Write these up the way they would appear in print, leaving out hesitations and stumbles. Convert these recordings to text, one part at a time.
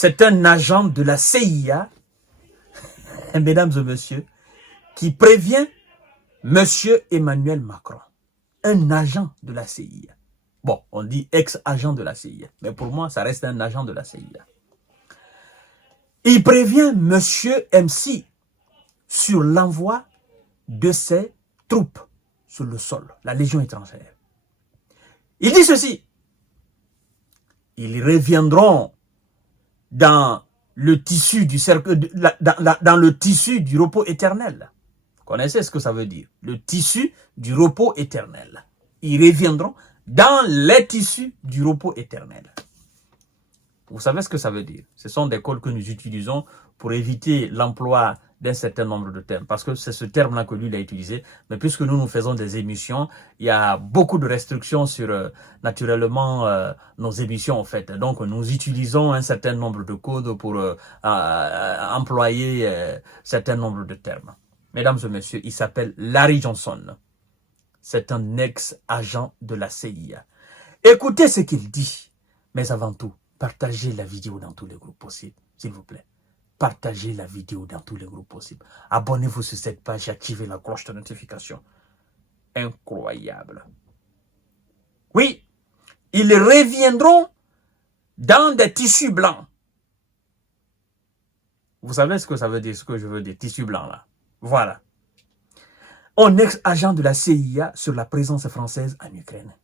c'est un agent de la CIA, mesdames et messieurs, qui prévient Monsieur Emmanuel Macron. Un agent de la CIA. Bon, on dit ex-agent de la CIA, mais pour moi, ça reste un agent de la CIA. Il prévient Monsieur MC sur l'envoi de ses troupes sur le sol, la Légion étrangère. Il dit ceci: ils reviendront dans le tissu du cercle, dans le tissu du repos éternel. Vous connaissez ce que ça veut dire? Le tissu du repos éternel. Ils reviendront dans les tissus du repos éternel. Vous savez ce que ça veut dire? Ce sont des codes que nous utilisons pour éviter l'emploi d'un certain nombre de termes. Parce que c'est ce terme-là que lui, il a utilisé. Mais puisque nous faisons des émissions, il y a beaucoup de restrictions sur, naturellement, nos émissions, en fait. Donc, nous utilisons un certain nombre de codes pour employer un certain nombre de termes. Mesdames et messieurs, il s'appelle Larry Johnson. C'est un ex-agent de la CIA. Écoutez ce qu'il dit. Mais avant tout, partagez la vidéo dans tous les groupes possibles, s'il vous plaît. Partagez la vidéo dans tous les groupes possibles. Abonnez-vous sur cette page et activez la cloche de notification. Incroyable. Oui, ils reviendront dans des tissus blancs. Vous savez ce que ça veut dire, ce que je veux dire, tissus blancs là. Voilà. Un ex-agent de la CIA sur la présence française en Ukraine.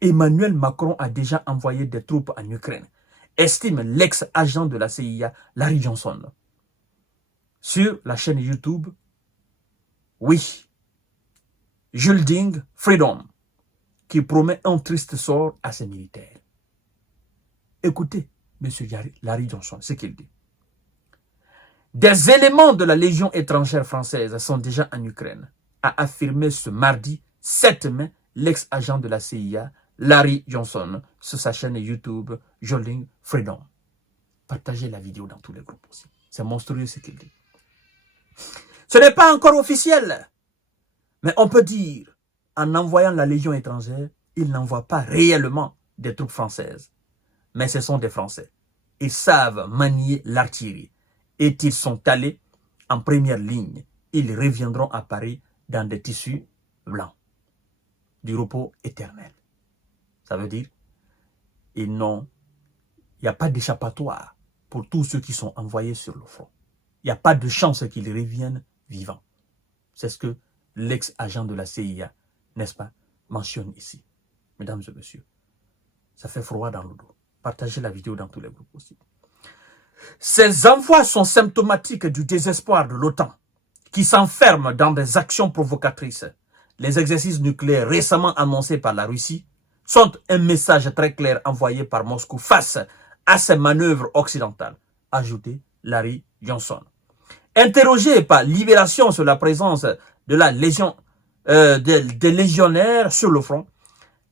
Emmanuel Macron a déjà envoyé des troupes en Ukraine, estime l'ex-agent de la CIA, Larry Johnson. Sur la chaîne YouTube, oui, Julding Freedom, qui promet un triste sort à ses militaires. Écoutez, M. Larry Johnson, ce qu'il dit. Des éléments de la Légion étrangère française sont déjà en Ukraine, a affirmé ce mardi 7 mai l'ex-agent de la CIA, Larry Johnson, sur sa chaîne YouTube Julding Freedom. Partagez la vidéo dans tous les groupes aussi. C'est monstrueux ce qu'il dit. Ce n'est pas encore officiel, mais on peut dire, en envoyant la Légion étrangère, il n'envoie pas réellement des troupes françaises, mais ce sont des Français. Ils savent manier l'artillerie. Et ils sont allés en première ligne. Ils reviendront à Paris dans des tissus blancs, du repos éternel. Ça veut dire, il n'y a pas d'échappatoire pour tous ceux qui sont envoyés sur le front. Il n'y a pas de chance qu'ils reviennent vivants. C'est ce que l'ex-agent de la CIA, n'est-ce pas, mentionne ici. Mesdames et messieurs, ça fait froid dans le dos. Partagez la vidéo dans tous les groupes aussi. Ces envois sont symptomatiques du désespoir de l'OTAN, qui s'enferme dans des actions provocatrices. Les exercices nucléaires récemment annoncés par la Russie sont un message très clair envoyé par Moscou face à ces manœuvres occidentales, ajoutait Larry Johnson. Interrogé par Libération sur la présence de la Légion, des légionnaires sur le front,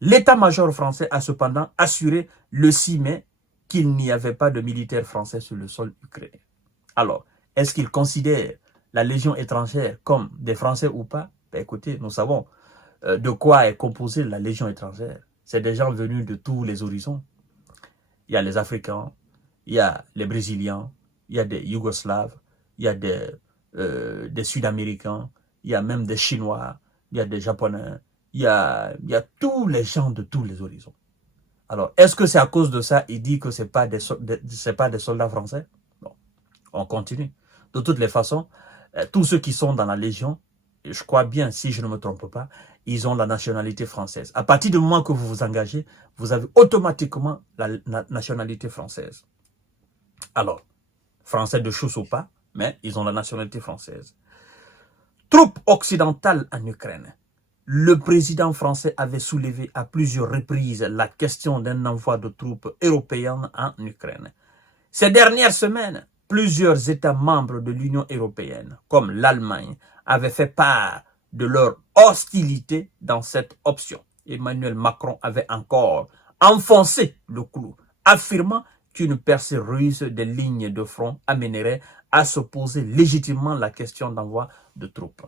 l'état-major français a cependant assuré le 6 mai qu'il n'y avait pas de militaires français sur le sol ukrainien. Alors, est-ce qu'il considère la Légion étrangère comme des Français ou pas? Ben écoutez, nous savons de quoi est composée la Légion étrangère. C'est des gens venus de tous les horizons. Il y a les Africains, il y a les Brésiliens, il y a des Yougoslaves, il y a des Sud-Américains, il y a même des Chinois, il y a des Japonais, il y a tous les gens de tous les horizons. Alors, est-ce que c'est à cause de ça, il dit que ce n'est pas des soldats français? Non, on continue. De toutes les façons, tous ceux qui sont dans la Légion, je crois bien, si je ne me trompe pas, ils ont la nationalité française. À partir du moment que vous vous engagez, vous avez automatiquement la nationalité française. Alors, français de chose ou pas, mais ils ont la nationalité française. Troupes occidentales en Ukraine. Le président français avait soulevé à plusieurs reprises la question d'un envoi de troupes européennes en Ukraine. Ces dernières semaines, plusieurs États membres de l'Union européenne, comme l'Allemagne, avaient fait part de leur hostilité dans cette option. Emmanuel Macron avait encore enfoncé le clou, affirmant qu'une percée russe des lignes de front amènerait à se poser légitimement la question d'envoi de troupes.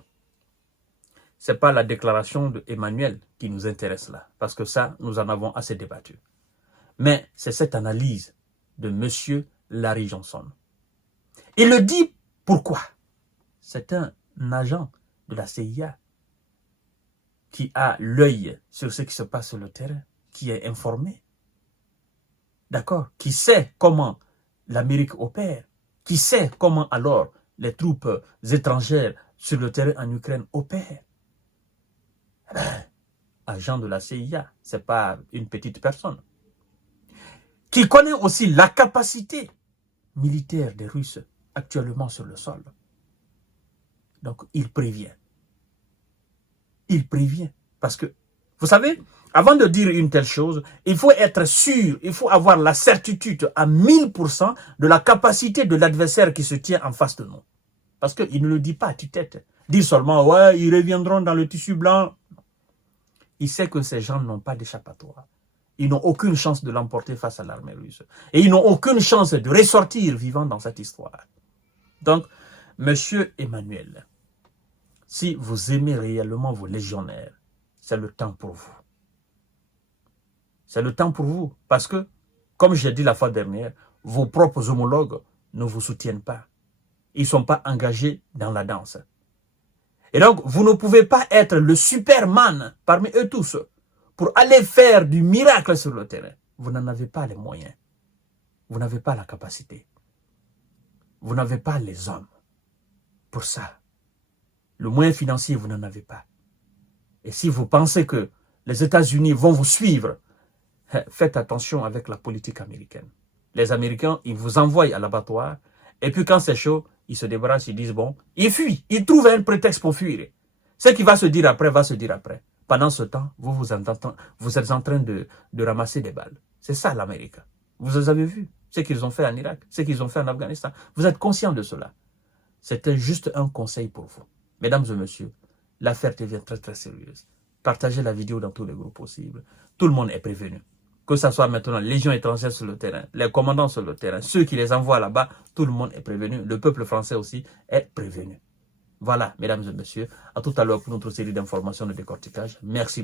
Ce n'est pas la déclaration d'Emmanuel qui nous intéresse là, parce que ça, nous en avons assez débattu. Mais c'est cette analyse de M. Larry Johnson. Il le dit pourquoi? C'est un agent de la CIA qui a l'œil sur ce qui se passe sur le terrain, qui est informé, d'accord, qui sait comment l'Amérique opère, qui sait comment alors les troupes étrangères sur le terrain en Ukraine opèrent. Eh ben, agent de la CIA, ce n'est pas une petite personne. Qui connaît aussi la capacité militaire des Russes actuellement sur le sol. Donc, il prévient. Il prévient. Parce que, vous savez, avant de dire une telle chose, il faut être sûr, il faut avoir la certitude à 1000% de la capacité de l'adversaire qui se tient en face de nous. Parce qu'il ne le dit pas à tue-tête. Dire seulement, ouais, ils reviendront dans le tissu blanc. Il sait que ces gens n'ont pas d'échappatoire. Ils n'ont aucune chance de l'emporter face à l'armée russe. Et ils n'ont aucune chance de ressortir vivant dans cette histoire. Donc, Monsieur Emmanuel, si vous aimez réellement vos légionnaires, c'est le temps pour vous. C'est le temps pour vous. Parce que, comme j'ai dit la fois dernière, vos propres homologues ne vous soutiennent pas. Ils ne sont pas engagés dans la danse. Et donc, vous ne pouvez pas être le Superman parmi eux tous pour aller faire du miracle sur le terrain. Vous n'en avez pas les moyens. Vous n'avez pas la capacité. Vous n'avez pas les hommes pour ça. Le moyen financier, vous n'en avez pas. Et si vous pensez que les États-Unis vont vous suivre, faites attention avec la politique américaine. Les Américains, ils vous envoient à l'abattoir, et puis quand c'est chaud, ils se débarrassent, ils disent bon, ils fuient, ils trouvent un prétexte pour fuir. Ce qui va se dire après, va se dire après. Pendant ce temps, vous êtes en train de ramasser des balles. C'est ça l'Amérique. Vous avez vu ce qu'ils ont fait en Irak, ce qu'ils ont fait en Afghanistan. Vous êtes conscient de cela. C'était juste un conseil pour vous. Mesdames et messieurs, l'affaire devient très très sérieuse. Partagez la vidéo dans tous les groupes possibles. Tout le monde est prévenu. Que ce soit maintenant les légions étrangères sur le terrain, les commandants sur le terrain, ceux qui les envoient là-bas, tout le monde est prévenu. Le peuple français aussi est prévenu. Voilà, mesdames et messieurs, à tout à l'heure pour notre série d'informations de décortiquage. Merci.